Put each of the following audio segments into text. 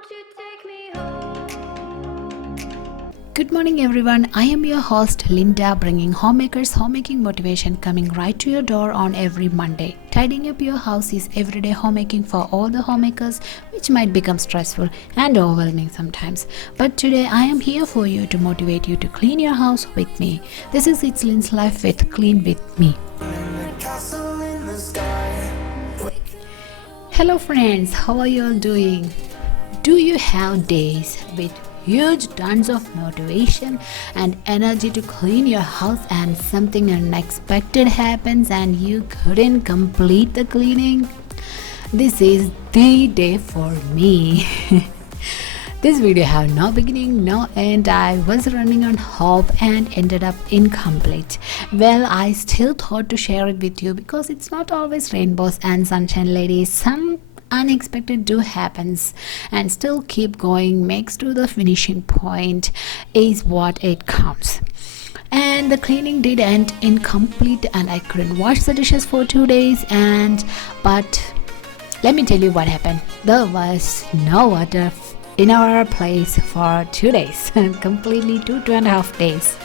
Won't you take me home? Good morning everyone, I am your host Linta, bringing homemakers homemaking motivation, coming right to your door on every Monday. Tidying up your house is everyday homemaking for all the homemakers, which might become stressful and overwhelming sometimes. But today I am here for you to motivate you to clean your house with me. This is itslinslife with Clean With Me. Hello friends, how are you all doing? Do you have days with huge tons of motivation and energy to clean your house and something unexpected happens and you couldn't complete the cleaning? This is the day for me. This video have no beginning, no end. I was running on hope and ended up incomplete. Well, I still thought to share it with you because it's not always rainbows and sunshine, ladies. Some unexpected do happens, and still keep going makes to the finishing point is what it counts. And the cleaning did end incomplete and I couldn't wash the dishes for 2 days, but let me tell you what happened. There was no water in our place for 2 days completely 2.5 days.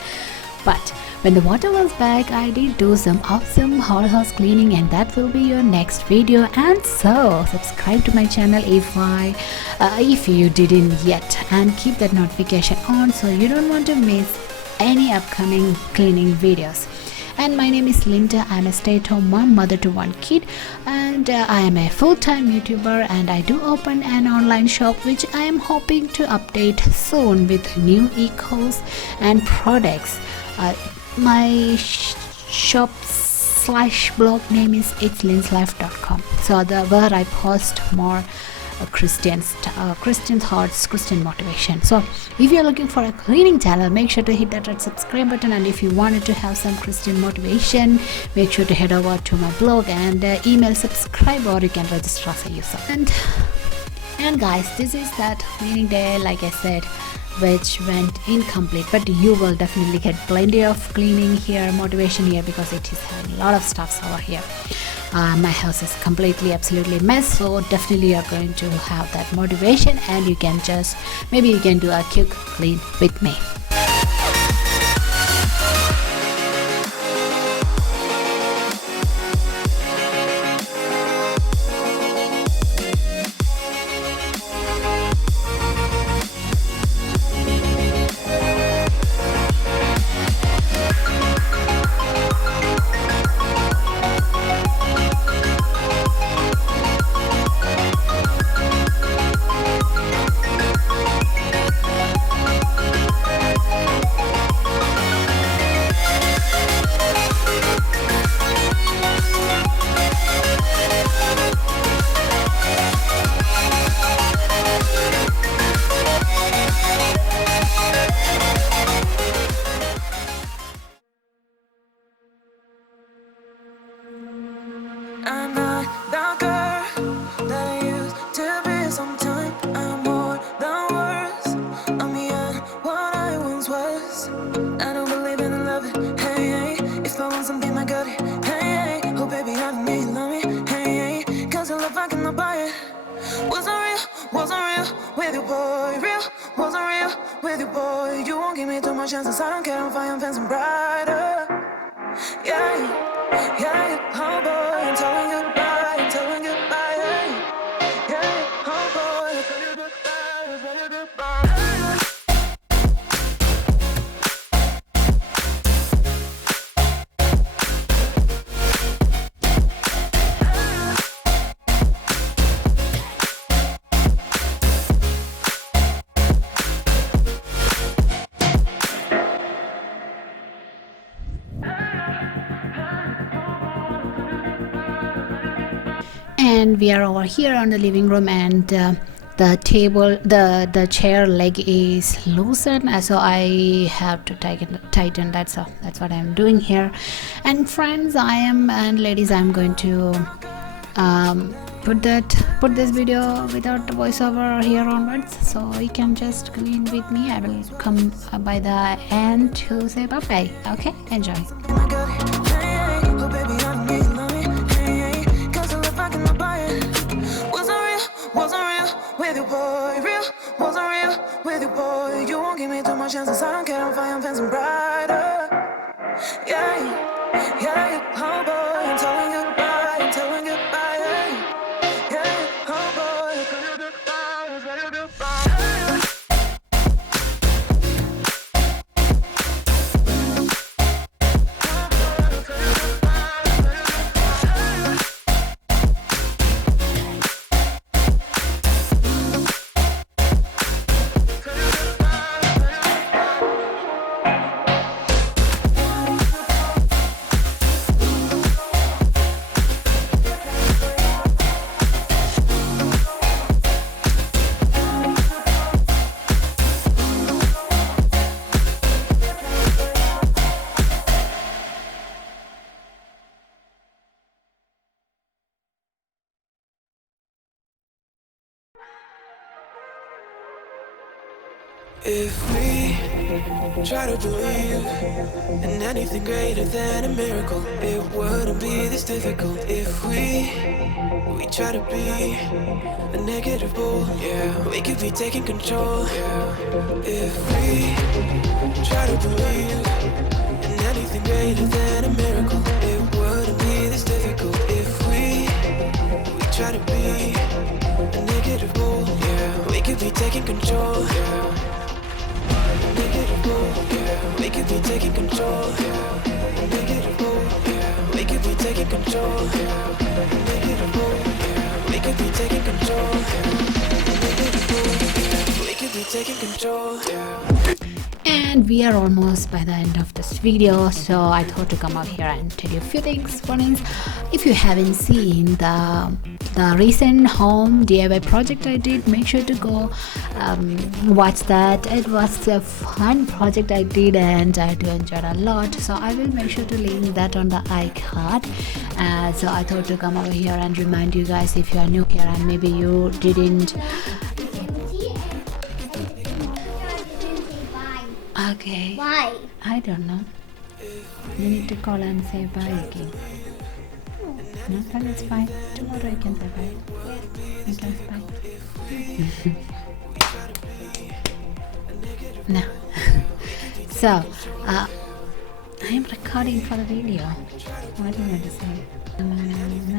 But when the water was back, I did do some awesome whole house cleaning, and that will be your next video. And so subscribe to my channel if you didn't yet, and keep that notification on so you don't want to miss any upcoming cleaning videos. And my name is Linta. I'm a stay-at-home mom, mother to one kid, and I am a full-time YouTuber, and I do open an online shop which I am hoping to update soon with new e-course and products. My shop/blog name is itslinslife.com. So where I post more Christian thoughts, Christian motivation. So if you're looking for a cleaning channel, make sure to hit that red subscribe button, and if you wanted to have some Christian motivation, make sure to head over to my blog and email subscribe, or you can register as a user. And guys, this is that cleaning day, like I said, which went incomplete, but you will definitely get plenty of cleaning here, motivation here, because it is having a lot of stuffs over here. My house is absolutely mess, so definitely you're going to have that motivation, and you can maybe you can do a quick clean with me. I'm not the girl that I used to be. Sometimes I'm more than words. I'm beyond what I once was. I don't believe in love it. Hey, hey. If I want something, I got it. Hey, hey. Oh baby, I don't need you, love me. Hey, hey. Cause your love I cannot buy it. Wasn't real with you, boy. Real, wasn't real with you, boy. You won't give me too much chances. I don't care if I am fancy brighter. Yeah, oh boy, I'm telling goodbye, yeah, oh boy, I'm telling goodbye. And we are over here on the living room, and the chair leg is loosened, so I have to tighten that. So that's what I'm doing here. And friends, and ladies, I'm going to put this video without the voiceover here onwards, so you can just clean with me. I will come by the end to say bye bye. Okay, enjoy. Wasn't real with you, boy. boy. Real wasn't real with you, boy. You won't give me too much chances. I don't care. I'm fine, I'm fencing brighter. Yeah, yeah, oh boy. I'm telling goodbye. I'm telling goodbye. Yeah, oh boy. I'm telling goodbye. I'm telling goodbye. If we try to believe in anything greater than a miracle, it wouldn't be this difficult. If we try to be a negative bull, yeah, we could be taking control. Yeah. If we try to believe in anything greater than a miracle, it wouldn't be this difficult. If we try to be a negative bull, yeah, we could be taking control. Yeah. We could be taking control. We could be taking control. We could be taking control. We could be taking control. And we are almost by the end of this video, so I thought to come out here and tell you a few things. One is, if you haven't seen the recent home DIY project I did, make sure to go watch that. It was a fun project I did and I do enjoy a lot, so I will make sure to link that on the iCard. So I thought to come over here and remind you guys, if you are new here and maybe you didn't. Okay. Why? I don't know. You need to call and say bye again. No, but it's fine. Tomorrow you can say bye. You can say bye. No. So, I am recording for the video. What do you want to say? No.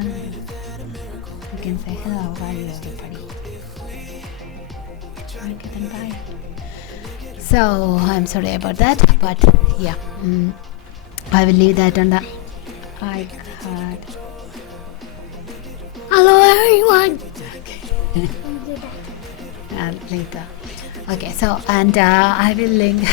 You can say hello. How are you, everybody? Okay, then bye. So I'm sorry about that, but yeah, I will leave that on the iCard. Hello everyone. Later. Okay, so and I will link.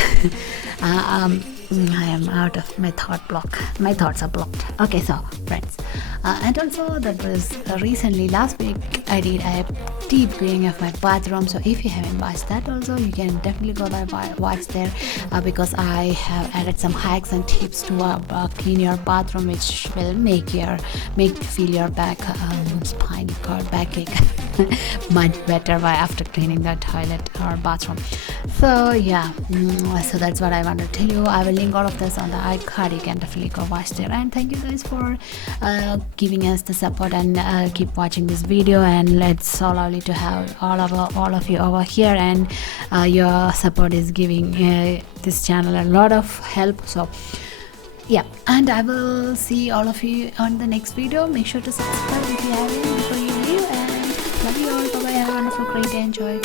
I am out of my thought block. My thoughts are blocked. Okay, so friends, and also that was recently last week I did a deep cleaning of my bathroom. So if you haven't watched that, also you can definitely go there watch there, because I have added some hacks and tips to clean your bathroom, which will make you feel your back spine or backache much better by after cleaning the toilet or bathroom. So yeah, so that's what I want to tell you. I will link all of this on the iCard. You can definitely go watch there, and thank you guys for giving us the support and keep watching this video. And it's so lovely to have all of you over here, and your support is giving this channel a lot of help. So yeah, and I will see all of you on the next video. Make sure to subscribe if you haven't before you leave, and love you all. Bye bye. Have a wonderful great day. Enjoy.